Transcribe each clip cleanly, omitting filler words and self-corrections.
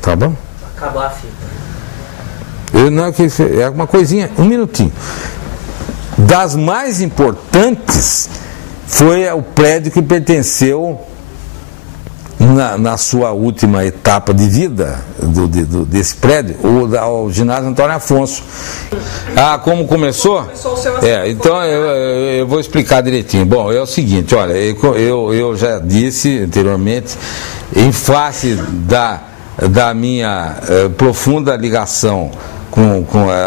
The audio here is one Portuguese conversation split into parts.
Tá bom? Acabar a fita. É uma coisinha, um minutinho. Das mais importantes foi o prédio que pertenceu na sua última etapa de vida desse prédio, ao ginásio Antônio Afonso. Como começou? Então eu vou explicar direitinho. Bom, é o seguinte, olha, eu já disse anteriormente, em face da minha profunda ligação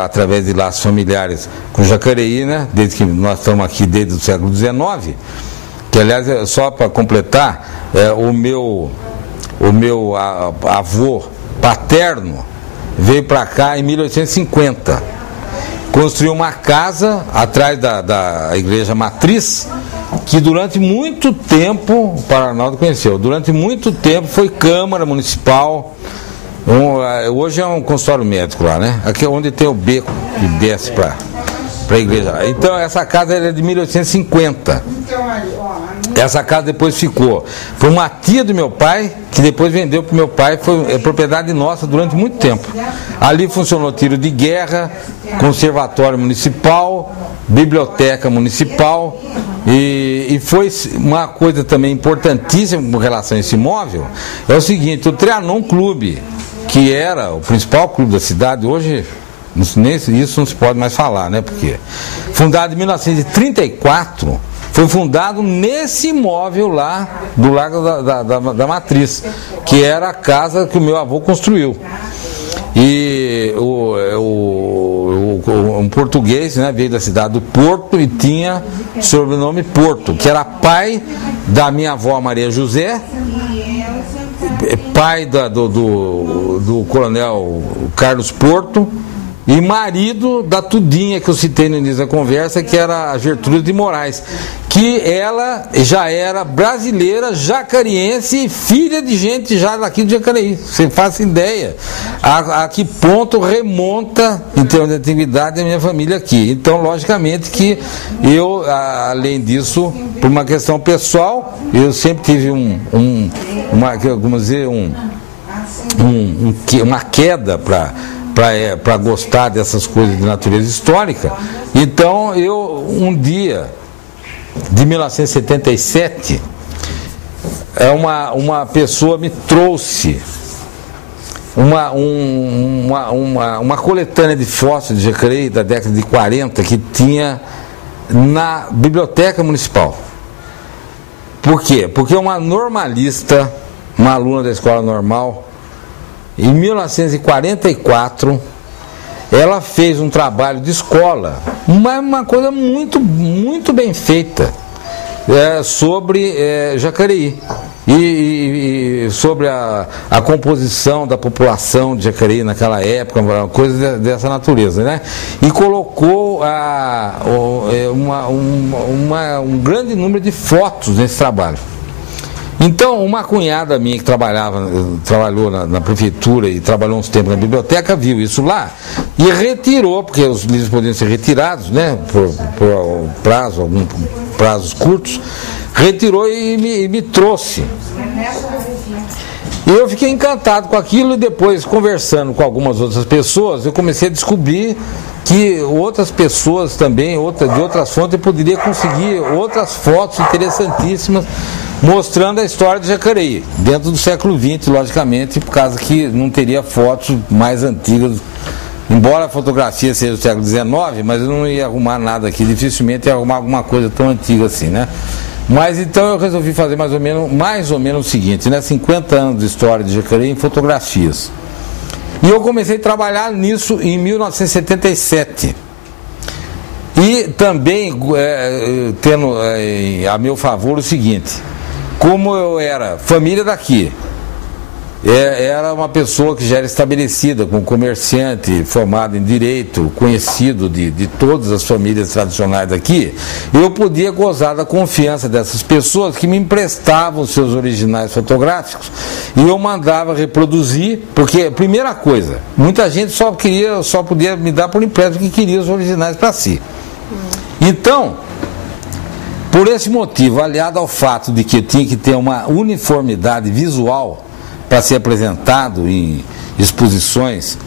através de laços familiares com Jacareí, né? Desde que nós estamos aqui desde o século XIX, que aliás, só para completar, o meu avô paterno veio para cá em 1850, construiu uma casa atrás da igreja matriz, que durante muito tempo, o Paranaldo conheceu, durante muito tempo foi Câmara Municipal. Hoje é um consultório médico lá, né? Aqui é onde tem o beco que desce para a igreja. Então essa casa é de 1850. Essa casa depois foi uma tia do meu pai, que depois vendeu para o meu pai, foi propriedade nossa durante muito tempo. Ali funcionou tiro de guerra, conservatório municipal, biblioteca municipal, e foi uma coisa também importantíssima com relação a esse imóvel, é o seguinte: o Trianon Clube, que era o principal clube da cidade, hoje isso não se pode mais falar, né? Porque fundado em 1934, foi fundado nesse imóvel lá do Largo da Matriz, que era a casa que o meu avô construiu. E um português, né, veio da cidade do Porto e tinha sobrenome Porto, que era pai da minha avó Maria José, pai do coronel Carlos Porto, e marido da Tudinha, que eu citei no início da conversa, que era a Gertrude de Moraes, que ela já era brasileira, jacariense e filha de gente já daqui de Jacareí. Você faz ideia a que ponto remonta, em termos de atividade, a minha família aqui. Então, logicamente que eu, além disso, por uma questão pessoal, eu sempre tive uma queda para gostar dessas coisas de natureza histórica. Então, um dia de 1977, uma pessoa me trouxe uma coletânea de fósseis de Jacareí da década de 40 que tinha na biblioteca municipal. Por quê? Porque uma normalista, uma aluna da escola normal, em 1944, ela fez um trabalho de escola, uma coisa muito, muito bem feita, sobre Jacareí e sobre a composição da população de Jacareí naquela época, uma coisa dessa natureza, né? E colocou um grande número de fotos nesse trabalho. Então, uma cunhada minha que trabalhou na prefeitura e trabalhou uns tempos na biblioteca, viu isso lá e retirou, porque os livros podiam ser retirados, né, por alguns prazos curtos, retirou e me trouxe. E eu fiquei encantado com aquilo, e depois, conversando com algumas outras pessoas, eu comecei a descobrir que outras pessoas também, de outras fontes, eu poderia conseguir outras fotos interessantíssimas mostrando a história de Jacareí, dentro do século XX, logicamente, por causa que não teria fotos mais antigas, embora a fotografia seja do século XIX, mas eu não ia arrumar nada aqui, dificilmente ia arrumar alguma coisa tão antiga assim, né? Mas então eu resolvi fazer mais ou menos o seguinte, né? 50 anos de história de Jacareí em fotografias. E eu comecei a trabalhar nisso em 1977. E também tendo a meu favor o seguinte: como eu era família daqui, era uma pessoa que já era estabelecida, como comerciante, formado em direito, conhecido de todas as famílias tradicionais daqui, eu podia gozar da confiança dessas pessoas que me emprestavam os seus originais fotográficos e eu mandava reproduzir, porque, primeira coisa, muita gente só podia me dar por empréstimo que queria os originais para si. Então, por esse motivo, aliado ao fato de que eu tinha que ter uma uniformidade visual para ser apresentado em exposições,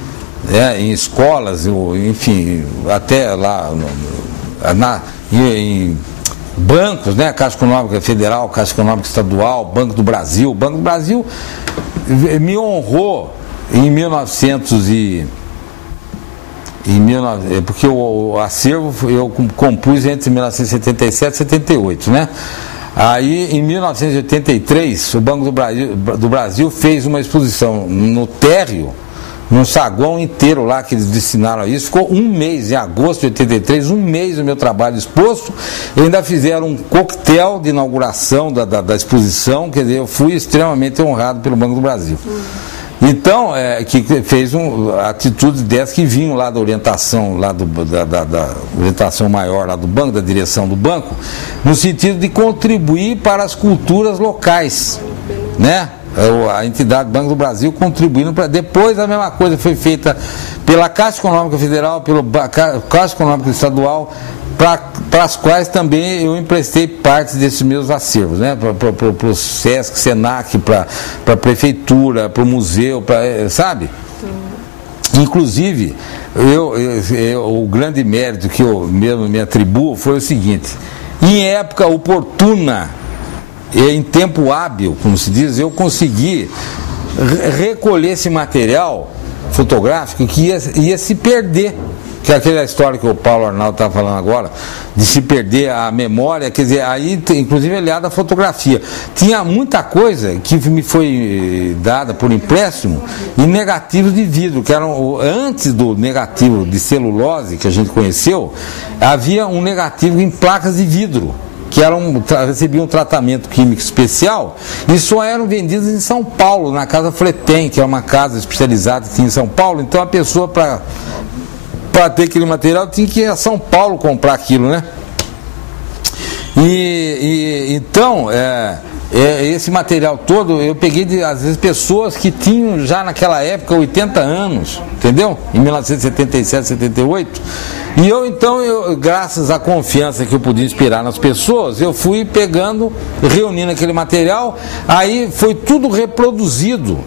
em escolas, enfim, até lá em bancos, né? Caixa Econômica Federal, Caixa Econômica Estadual, Banco do Brasil. O Banco do Brasil me honrou em 1900 porque o acervo eu compus entre 1977 e 78, né? Aí, em 1983, o Banco do Brasil fez uma exposição no térreo, num saguão inteiro lá que eles destinaram a isso. Ficou um mês, em agosto de 83, um mês do meu trabalho exposto. E ainda fizeram um coquetel de inauguração da exposição. Quer dizer, eu fui extremamente honrado pelo Banco do Brasil. Então, que fez atitudes dessas que vinham lá da orientação, da orientação maior lá do banco, da direção do banco, no sentido de contribuir para as culturas locais, né? A entidade Banco do Brasil contribuindo para. Depois a mesma coisa foi feita pela Caixa Econômica Federal, pela Caixa Econômica Estadual, para as quais também eu emprestei partes desses meus acervos, né? Para o SESC, SENAC, para a Prefeitura, para o museu, sabe? Inclusive, o grande mérito que eu mesmo me atribuo foi o seguinte: em época oportuna, em tempo hábil, como se diz, eu consegui recolher esse material fotográfico que ia se perder, que é aquela história que o Paulo Arnaldo estava falando agora, de se perder a memória. Quer dizer, aí inclusive aliada à fotografia, tinha muita coisa que me foi dada por empréstimo em negativos de vidro, que eram, antes do negativo de celulose que a gente conheceu, havia um negativo em placas de vidro, que recebiam um tratamento químico especial e só eram vendidos em São Paulo, na Casa Fletem, que é uma casa especializada aqui em São Paulo. Então a pessoa, para ter aquele material, tinha que ir a São Paulo comprar aquilo, né? Então, esse material todo eu peguei às vezes pessoas que tinham já naquela época 80 anos, entendeu? Em 1977, 78. E graças à confiança que eu podia inspirar nas pessoas, eu fui pegando, reunindo aquele material. Aí foi tudo reproduzido.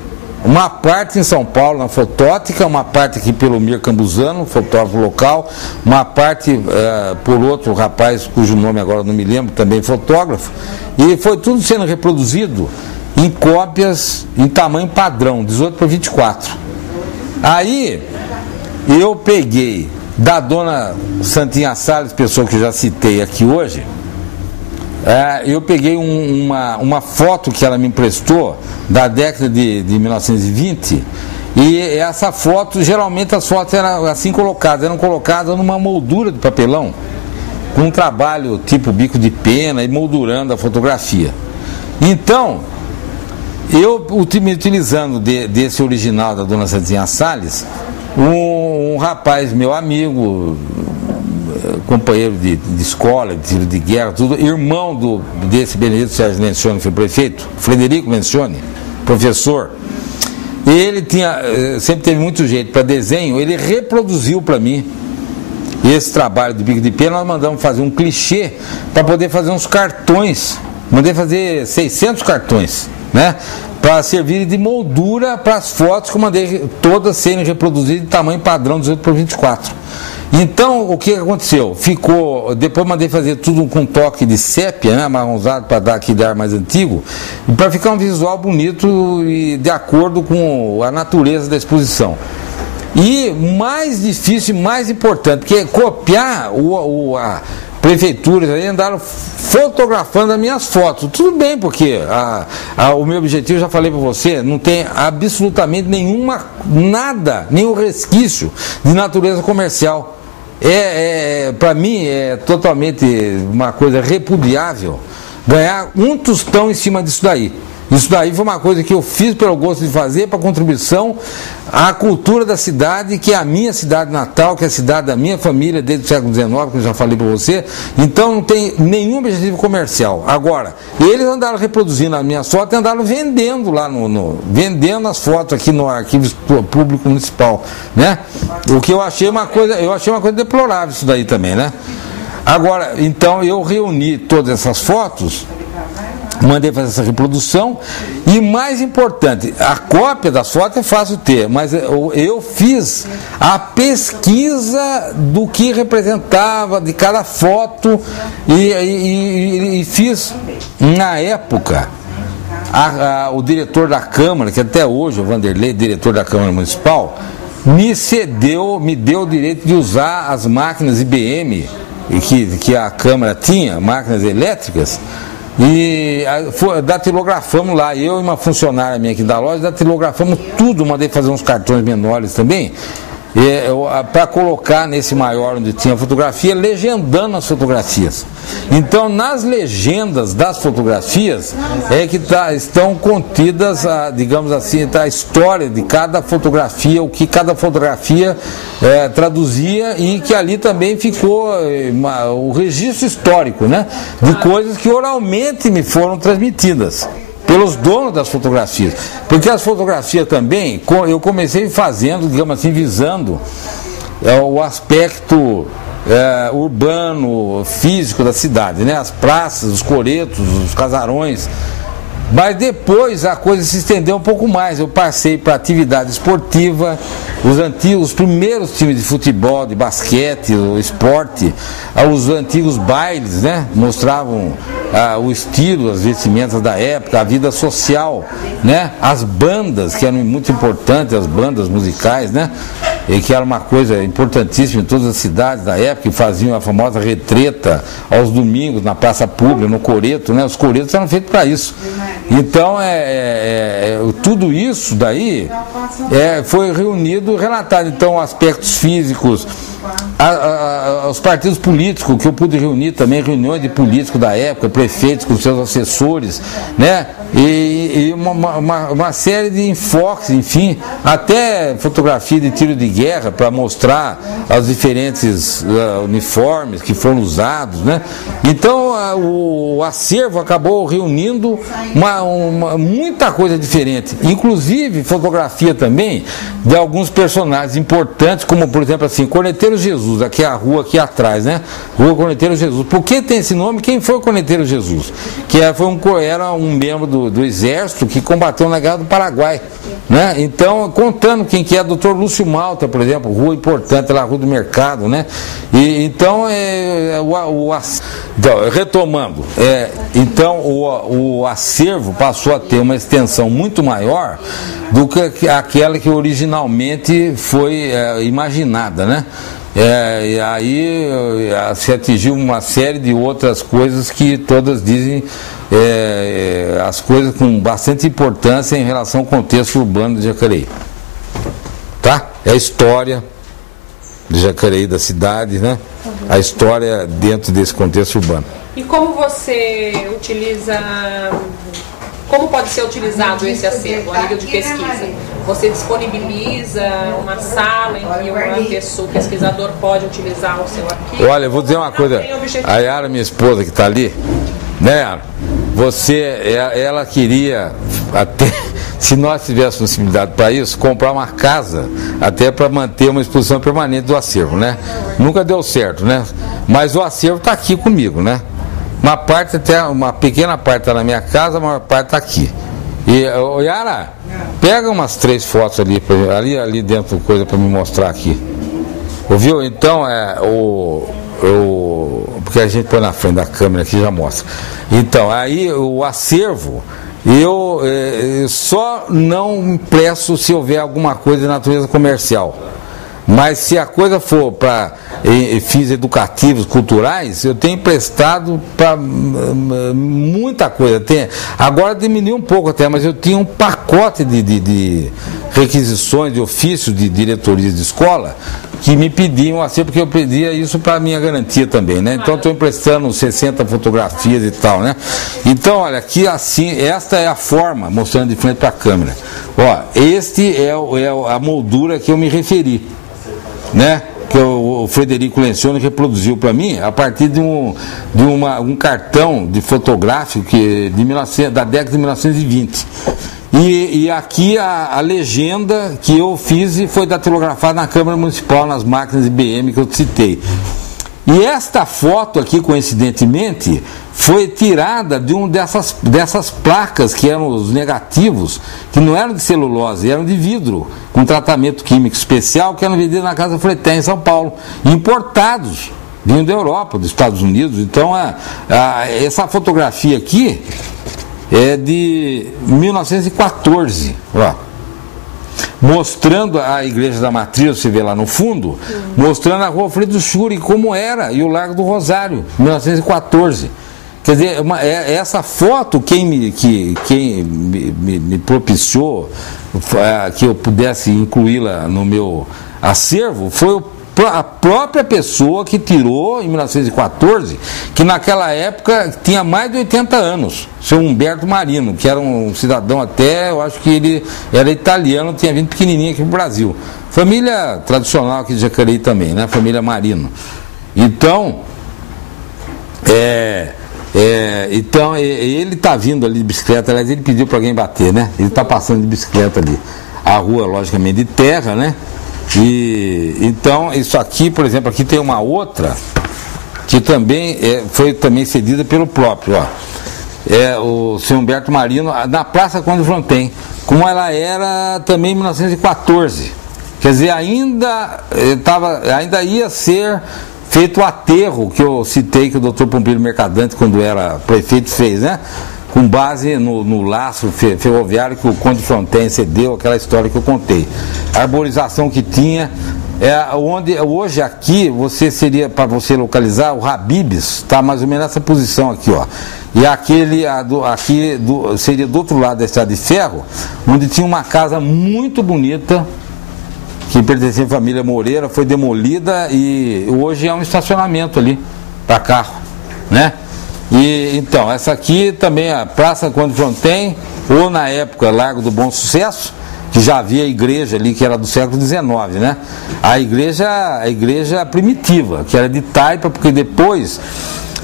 Uma parte em São Paulo, na Fotótica, uma parte aqui pelo Mir Cambuzano, fotógrafo local, uma parte por outro rapaz, cujo nome agora não me lembro, também fotógrafo. E foi tudo sendo reproduzido em cópias em tamanho padrão, 18x24. Aí eu peguei da dona Santinha Salles, pessoa que eu já citei aqui hoje, eu peguei uma foto que ela me emprestou da década de 1920, e essa foto, geralmente as fotos eram assim colocadas, numa moldura de papelão, com um trabalho tipo bico de pena e moldurando a fotografia. Então, eu utilizando desse original da dona Santinha Salles, um rapaz, meu amigo, companheiro de escola, de tiro de guerra, tudo, irmão desse Benedito Sérgio Lencioni, que foi prefeito, Frederico Lencioni, professor. Ele sempre teve muito jeito para desenho. Ele reproduziu para mim esse trabalho de bico de pena. Nós mandamos fazer um clichê para poder fazer uns cartões. Mandei fazer 600 cartões, né? Para servir de moldura para as fotos que eu mandei todas serem reproduzidas em tamanho padrão 18x24. Então, o que aconteceu? Depois mandei fazer tudo com toque de sépia, né, amarronzado, para dar aquele ar mais antigo, e para ficar um visual bonito e de acordo com a natureza da exposição. E mais difícil e mais importante, que é copiar a prefeituras aí andaram fotografando as minhas fotos. Tudo bem, porque o meu objetivo, já falei para você, não tem absolutamente nenhum resquício de natureza comercial. Para mim é totalmente uma coisa repudiável ganhar um tostão em cima disso daí. Isso daí foi uma coisa que eu fiz pelo gosto de fazer, para contribuição à cultura da cidade, que é a minha cidade natal, que é a cidade da minha família desde o século XIX, que eu já falei para você. Então não tem nenhum objetivo comercial. Agora, eles andaram reproduzindo as minhas fotos e andaram vendendo lá vendendo as fotos aqui no Arquivo Público Municipal, né? O que eu achei uma coisa deplorável isso daí também, né? Agora, então eu reuni todas essas fotos mandei fazer essa reprodução e, mais importante, a cópia das fotos é fácil ter, mas eu fiz a pesquisa do que representava de cada foto e fiz, na época, o diretor da Câmara, que até hoje, o Vanderlei, diretor da Câmara Municipal, me deu o direito de usar as máquinas IBM que a Câmara tinha, máquinas elétricas, e datilografamos lá, eu e uma funcionária minha aqui da loja, datilografamos tudo, mandei fazer uns cartões menores também, para colocar nesse maior onde tinha fotografia, legendando as fotografias. Então, nas legendas das fotografias é que estão contidas, digamos assim, a história de cada fotografia, o que cada fotografia traduzia, e que ali também ficou o registro histórico, né, de coisas que oralmente me foram transmitidas pelos donos das fotografias, porque as fotografias também, eu comecei fazendo, digamos assim, visando o aspecto urbano, físico da cidade, né? As praças, os coretos, os casarões, mas depois a coisa se estendeu um pouco mais, eu passei para atividade esportiva, os primeiros times de futebol, de basquete, o esporte, os antigos bailes, né? Mostravam o estilo, as vestimentas da época, a vida social, né? As bandas, que eram muito importantes, as bandas musicais, né? E que era uma coisa importantíssima em todas as cidades da época, que faziam a famosa retreta aos domingos na praça pública, no coreto, né? Os coretos eram feitos para isso. Então, tudo isso daí foi reunido e relatado. Então, aspectos físicos, os partidos políticos, que eu pude reunir também, reuniões de políticos da época, prefeitos com seus assessores, né? E uma série de enfoques, enfim, até fotografia de tiro de guerra para mostrar os diferentes uniformes que foram usados, né? Então o acervo acabou reunindo muita coisa diferente, inclusive fotografia também de alguns personagens importantes, como por exemplo assim, Corneteiro Jesus, aqui é a rua aqui atrás, né? Rua Corneteiro Jesus. Por que tem esse nome? Quem foi o Corneteiro Jesus? Que era um membro do exército que combateu na Guerra do Paraguai, né? Então, contando quem que é, Dr. Lúcio Malta, por exemplo, rua importante lá, Rua do Mercado, né? Então, retomando, então o acervo passou a ter uma extensão muito maior do que aquela que originalmente foi imaginada, né? E aí se atingiu uma série de outras coisas que todas dizem as coisas com bastante importância em relação ao contexto urbano de Jacareí. Tá? É a história de Jacareí, da cidade, né? A história dentro desse contexto urbano. E como você utiliza... Como pode ser utilizado esse acervo a nível de pesquisa? Você disponibiliza uma sala em que uma pessoa, pesquisador, pode utilizar o seu arquivo? Olha, eu vou dizer uma coisa. A Yara, minha esposa que está ali, né, Yara? Ela queria, até se nós tivéssemos possibilidade para isso, comprar uma casa, até para manter uma exposição permanente do acervo, né? Nunca deu certo, né? Mas o acervo está aqui comigo, né? Uma pequena parte está na minha casa, a maior parte está aqui. E, Yara, pega umas 3 fotos ali dentro, coisa para me mostrar aqui. Ouviu? Então, porque a gente põe na frente da câmera aqui e já mostra. Então, aí o acervo, eu só não impresso se houver alguma coisa de natureza comercial. Mas se a coisa for para fins educativos, culturais, eu tenho emprestado para muita coisa. Agora diminuiu um pouco até, mas eu tinha um pacote de requisições, de ofícios de diretorias de escola que me pediam assim, porque eu pedia isso para minha garantia também, né? Então estou emprestando 60 fotografias e tal, né? Então, olha, aqui assim, esta é a forma, mostrando de frente para a câmera. Ó, este é a moldura que eu me referi, né? Que o Frederico Lencioni reproduziu para mim a partir de um cartão de fotográfico da década de 1920. E aqui a legenda que eu fiz foi datilografada na Câmara Municipal, nas máquinas IBM que eu citei. E esta foto aqui, coincidentemente, foi tirada de dessas placas que eram os negativos, que não eram de celulose, eram de vidro, com tratamento químico especial, que eram vendidos na Casa Fleté, em São Paulo, importados, vinham da Europa, dos Estados Unidos. Então, essa fotografia aqui é de 1914, ó. Mostrando a Igreja da Matriz, você vê lá no fundo, mostrando a Rua Alfredo Schuri como era, e o Largo do Rosário, 1914. Quer dizer, essa foto, quem me propiciou que eu pudesse incluí-la no meu acervo, foi a própria pessoa que tirou em 1914, que naquela época tinha mais de 80 anos, o seu Humberto Marino, que era um cidadão até, eu acho que ele era italiano, tinha vindo pequenininho aqui no Brasil. Família tradicional aqui de Jacareí também, né? Família Marino. Então, então ele está vindo ali de bicicleta, aliás, ele pediu para alguém bater, né? Ele está passando de bicicleta ali. A rua, logicamente, de terra, né? E então isso aqui, por exemplo, aqui tem uma outra que também foi também cedida pelo próprio, ó. O senhor Humberto Marino, na Praça Conde Fronten, como ela era também em 1914. Quer dizer, ainda ia ser feito o aterro que eu citei, que o doutor Pompílio Mercadante, quando era prefeito, fez, né? Com base no laço ferroviário que o Conde Fronten cedeu, aquela história que eu contei. A arborização que tinha, onde hoje aqui você seria, para você localizar, o Habib's, está mais ou menos nessa posição aqui, ó. E seria do outro lado da Estrada de Ferro, onde tinha uma casa muito bonita, que pertencia à família Moreira, foi demolida e hoje é um estacionamento ali para carro, né? E então, essa aqui também é a Praça Conde Fronten, ou na época Largo do Bom Sucesso, que já havia a igreja ali, que era do século XIX, né? A igreja primitiva, que era de taipa, porque depois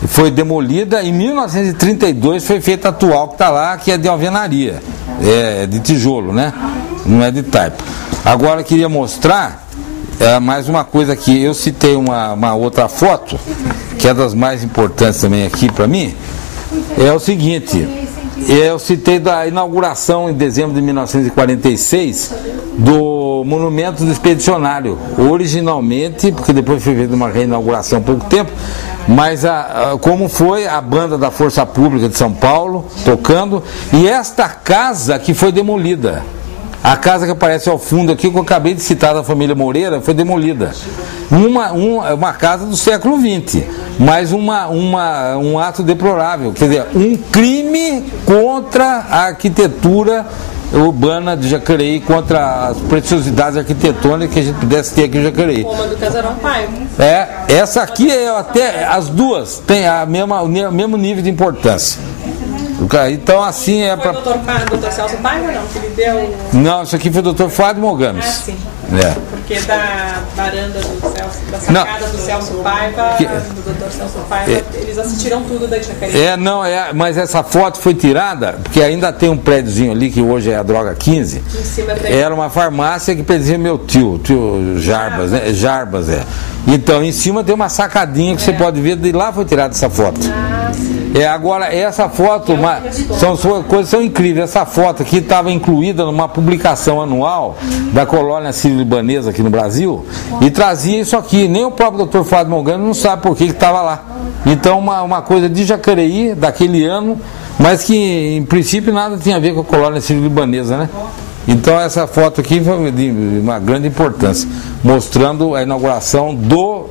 foi demolida, em 1932 foi feita a atual que está lá, que é de alvenaria, é de tijolo, né? Não é de taipa. Agora eu queria mostrar mais uma coisa aqui. Eu citei uma outra foto, que é das mais importantes também aqui para mim. É o seguinte, eu citei da inauguração em dezembro de 1946 do Monumento do Expedicionário. Originalmente, porque depois foi feita uma reinauguração há pouco tempo, mas como foi a banda da Força Pública de São Paulo tocando, e esta casa que foi demolida. A casa que aparece ao fundo aqui, que eu acabei de citar da família Moreira, foi demolida. Uma casa do século XX, mas um ato deplorável, quer dizer, um crime contra a arquitetura urbana de Jacareí, contra as preciosidades arquitetônicas que a gente pudesse ter aqui em Jacareí. Como a do Casarão Paiva. Essa aqui até as duas têm o mesmo nível de importância. Então assim é para. Foi o doutor Celso Paiva, não? Que ele deu. Não, isso aqui foi o doutor Fábio Mogames. Sim. Porque da varanda do Celso, da sacada do Celso Paiva, do doutor Celso Paiva, eles assistiram tudo da Jacareí. Mas essa foto foi tirada, porque ainda tem um prédiozinho ali, que hoje é a Droga 15. Em cima era uma farmácia que pertencia ao meu tio Jarbas, né? Jarbas, Então, em cima tem uma sacadinha que você pode ver, de lá foi tirada essa foto. Agora, essa foto, são incríveis. Essa foto aqui estava incluída numa publicação anual da colônia sírio-libanesa aqui no Brasil, e trazia isso aqui. Nem o próprio Dr. Fábio Mogano não sabe por que estava lá. Então, uma coisa de Jacareí, daquele ano, mas que em princípio nada tinha a ver com a colônia sírio-libanesa, né? Então, essa foto aqui foi de uma grande importância, mostrando a inauguração do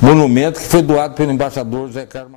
monumento que foi doado pelo embaixador José Carlos.